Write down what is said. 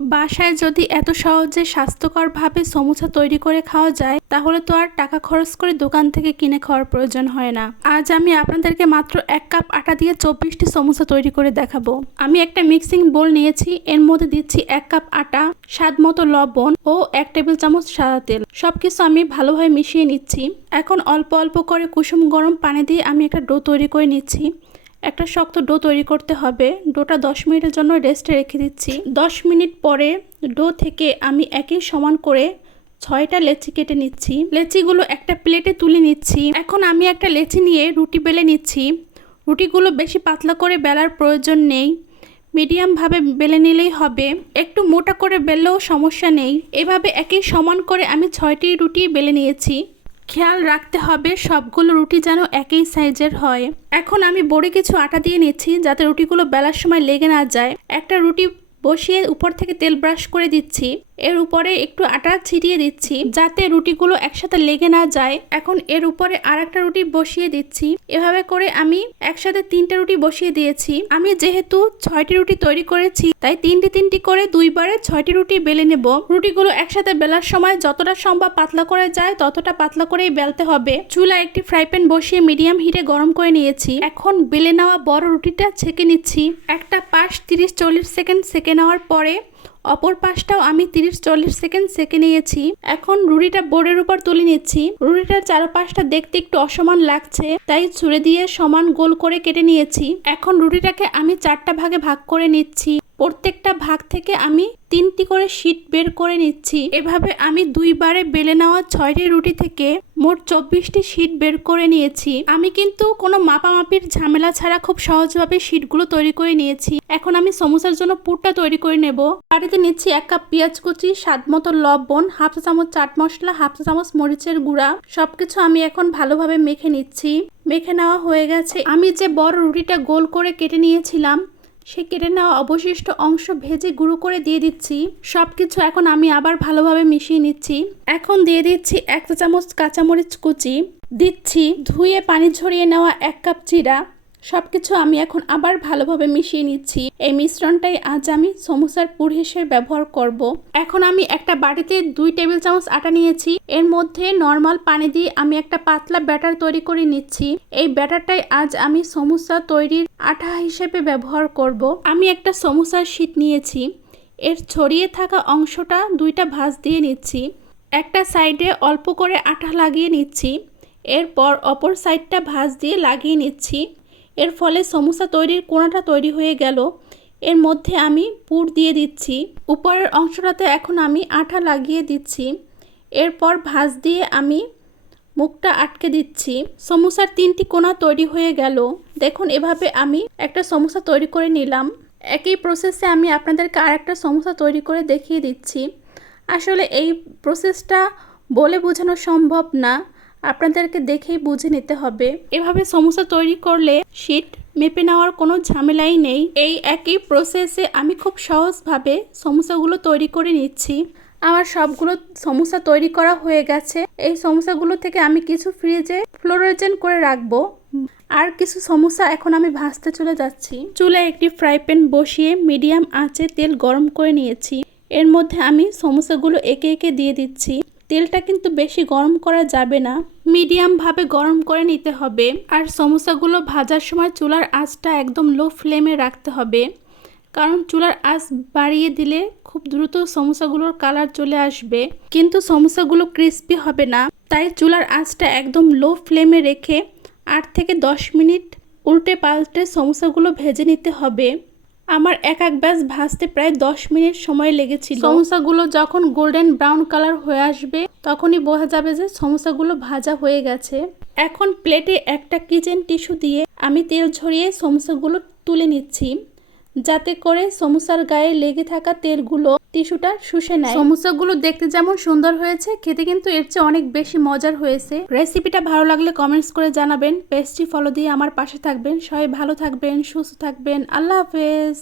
বাসায় যদি এত সহজে স্বাস্থ্যকরভাবে সমোসা তৈরি করে খাওয়া যায় তাহলে তো আর টাকা খরচ করে দোকান থেকে কিনে খাওয়ার প্রয়োজন হয় না। আজ আমি আপনাদেরকে মাত্র 1 কাপ আটা দিয়ে 24টি সমোসা তৈরি করে দেখাবো। আমি একটা মিক্সিং বোল নিয়েছি, এর মধ্যে দিচ্ছি 1 কাপ আটা, স্বাদ মতো লবণ ও 1 টেবিল চামচ সাদা তেল। সবকিছু আমি ভালোভাবে মিশিয়ে নিচ্ছি। এখন অল্প অল্প করে কুসুম গরম পানি দিয়ে আমি একটা ডো তৈরি করে নিচ্ছি। একটা শক্ত ডো তৈরি করতে হবে। ডোটা 10 মিনিটের জন্য রেস্টে রেখে দিচ্ছি। 10 মিনিট পরে ডো থেকে আমি একই সমান করে 6টা লেচি কেটে নিচ্ছি। লেচিগুলো একটা প্লেটে তুলে নিচ্ছি। এখন আমি একটা লেচি নিয়ে রুটি বেলে নিচ্ছি। রুটিগুলো বেশি পাতলা করে বেলার প্রয়োজন নেই, মিডিয়ামভাবে বেলে নিলেই হবে। একটু মোটা করে বেললেও সমস্যা নেই। এভাবে একই সমান করে আমি 6টি রুটি বেলে নিয়েছি। খেয়াল রাখতে হবে সবগুলো রুটি যেন একই সাইজের হয়। এখন আমি বড়ি কিছু আটা দিয়ে নিচ্ছি যাতে রুটিগুলো বেলার সময় লেগে না যায়। একটা রুটি বসিয়ে উপর থেকে তেল ব্রাশ করে দিচ্ছি। এর উপরে একটু আটা ছিটিয়ে দিচ্ছি যাতে রুটিগুলো একসাথে লেগে না যায়। এখন এর উপরে আরেকটা রুটি বসিয়ে দিচ্ছি। এভাবে করে আমি একসাথে 3টে রুটি বসিয়ে দিয়েছি। আমি যেহেতু 6টি রুটি তৈরি করেছি তাই 3টি করে 2 বারে 6টি রুটি বেলে নেব। রুটিগুলো একসাথে বেলার সময় যতটা সম্ভব পাতলা করে যায় ততটা পাতলা করেই বেলতে হবে। চুলায় একটি ফ্রাই প্যান বসিয়ে মিডিয়াম হিটে গরম করে নিয়েছি। এখন বেলে নেওয়া বড় রুটিটা ছেঁকে নিচ্ছি। একটা পাশ 30-40 সেকেন্ড সেঁকে নেওয়ার পরে অপর পাশটাও আমি 30-40 সেকেন্ড সেঁকে নিয়েছি। এখন রুটিটা বোর্ডের উপর তুলে নিচ্ছি। রুটিটার চারপাশটা দেখতে একটু অসমান লাগছে তাই ছুরি দিয়ে সমান গোল করে কেটে নিয়েছি। এখন রুটিটাকে আমি 4টা ভাগে ভাগ করে নিচ্ছি। প্রত্যেকটা ভাগ থেকে আমি 3টি করে শীট বের করে নিচ্ছি। এভাবে আমি 2 বারে বেলে নেওয়া 6টি রুটি থেকে মোট 24টি শীট বের করে নিয়েছি। আমি কিন্তু কোনো মাপামাপির ঝামেলা ছাড়া খুব সহজভাবে শীটগুলো তৈরি করে নিয়েছি। এখন আমি সমোসার জন্য পুরটা তৈরি করে নেব। বাড়িতে নিচ্ছি 1 কাপ পেঁয়াজ কুচি, স্বাদ মতো লবণ, হাফ চা চামচ চাট মশলা, হাফ চা চামচ মরিচের গুঁড়া। সবকিছু আমি এখন ভালোভাবে মেখে নিচ্ছি। মেখে নেওয়া হয়ে গেছে। আমি যে বড় রুটিটা গোল করে কেটে নিয়েছিলাম সে কেটে নেওয়া অবশিষ্ট অংশ ভেজে গুঁড়ো করে দিয়ে দিচ্ছি। সবকিছু এখন আমি আবার ভালোভাবে মিশিয়ে নিচ্ছি। এখন দিয়ে দিচ্ছি 1 চা চামচ কাঁচামরিচ কুচি, দিচ্ছি ধুয়ে পানি ঝরিয়ে নেওয়া 1 কাপ জিরা। সবকিছু আমি এখন আবার ভালোভাবে মিশিয়ে নিচ্ছি। এই মিশ্রণটাই আজ আমি সমোসার পুর হিসেবে ব্যবহার করব। এখন আমি একটা বাটিতে 2 টেবিল চামচ আটা নিয়েছি। এর মধ্যে নর্মাল পানি দিয়ে আমি একটা পাতলা ব্যাটার তৈরি করে নিচ্ছি। এই ব্যাটারটাই আজ আমি সমোসা তৈরির আটা হিসেবে ব্যবহার করব। আমি একটা সমোসার শীট নিয়েছি। এর ছড়িয়ে থাকা অংশটা 2টা ভাঁজ দিয়ে নিচ্ছি। একটা সাইডে অল্প করে আটা লাগিয়ে নিচ্ছি। এরপর অপর সাইডটা ভাঁজ দিয়ে লাগিয়ে নিচ্ছি। এর ফলে সমোসা তৈরির কোণাটা তৈরি হয়ে গেল। এর মধ্যে আমি পুর দিয়ে দিচ্ছি। উপরের অংশটাতে এখন আমি আটা লাগিয়ে দিচ্ছি। এরপর ভাঁজ দিয়ে আমি মুখটা আটকে দিচ্ছি। সমোসার 3টি কোণা তৈরি হয়ে গেল। দেখুন এভাবে আমি একটা সমোসা তৈরি করে নিলাম। একই প্রসেসে আমি আপনাদেরকে আরেকটা সমোসা তৈরি করে দেখিয়ে দিচ্ছি। আসলে এই প্রসেসটা বলে বোঝানো সম্ভব না, আপনাদেরকে দেখেই বুঝে নিতে হবে। এভাবে সমোসা তৈরি করলে শীট মেপে নেওয়ার কোনো ঝামেলাই নেই। এই একই প্রসেসে আমি খুব সহজভাবে সমোসাগুলো তৈরি করে নিচ্ছি। আমার সবগুলো সমোসা তৈরি করা হয়ে গেছে। এই সমোসাগুলো থেকে আমি কিছু ফ্রিজে ফ্লোরোজেন করে রাখবো। আর কিছু সমোসা এখন আমি ভাজতে চলে যাচ্ছি। চুলায় একটি ফ্রাই প্যান বসিয়ে মিডিয়াম আঁচে তেল গরম করে নিয়েছি। এর মধ্যে আমি সমোসাগুলো একে একে দিয়ে দিচ্ছি। তেলটা কিন্তু বেশি গরম করা যাবে না, মিডিয়ামভাবে গরম করে নিতে হবে। আর সমোসাগুলো ভাজার সময় চুলার আঁচটা একদম লো ফ্লেমে রাখতে হবে, কারণ চুলার আঁচ বাড়িয়ে দিলে খুব দ্রুত সমোসাগুলোর কালার চলে আসবে, কিন্তু সমোসাগুলো ক্রিস্পি হবে না। তাই চুলার আঁচটা একদম লো ফ্লেমে রেখে 8 থেকে 10 মিনিট উল্টে পাল্টে সমোসাগুলো ভেজে নিতে হবে। আমার এক ব্যাচ ভাজতে প্রায় 10 মিনিট সময় লেগেছিল। সমোসাগুলো যখন গোল্ডেন ব্রাউন কালার হয়ে আসবে তখনই বোঝা যাবে যে সমোসাগুলো ভাজা হয়ে গেছে। এখন প্লেটে একটা কিচেন টিস্যু দিয়ে আমি তেল ঝরিয়ে সমোসাগুলো তুলে নিচ্ছি, যাতে করে সমোসার গায়ে লেগে থাকা তেলগুলো টিস্যুটা শুষে নেয়। সমোসাগুলো দেখতে যেমন সুন্দর হয়েছে, খেতে কিন্তু এর চেয়ে অনেক বেশি মজার হয়েছে। রেসিপিটা ভালো লাগলে কমেন্টস করে জানাবেন। পেজটি ফলো দিয়ে আমার পাশে থাকবেন। সবাই ভালো থাকবেন, সুস্থ থাকবেন। আল্লাহ হাফেজ।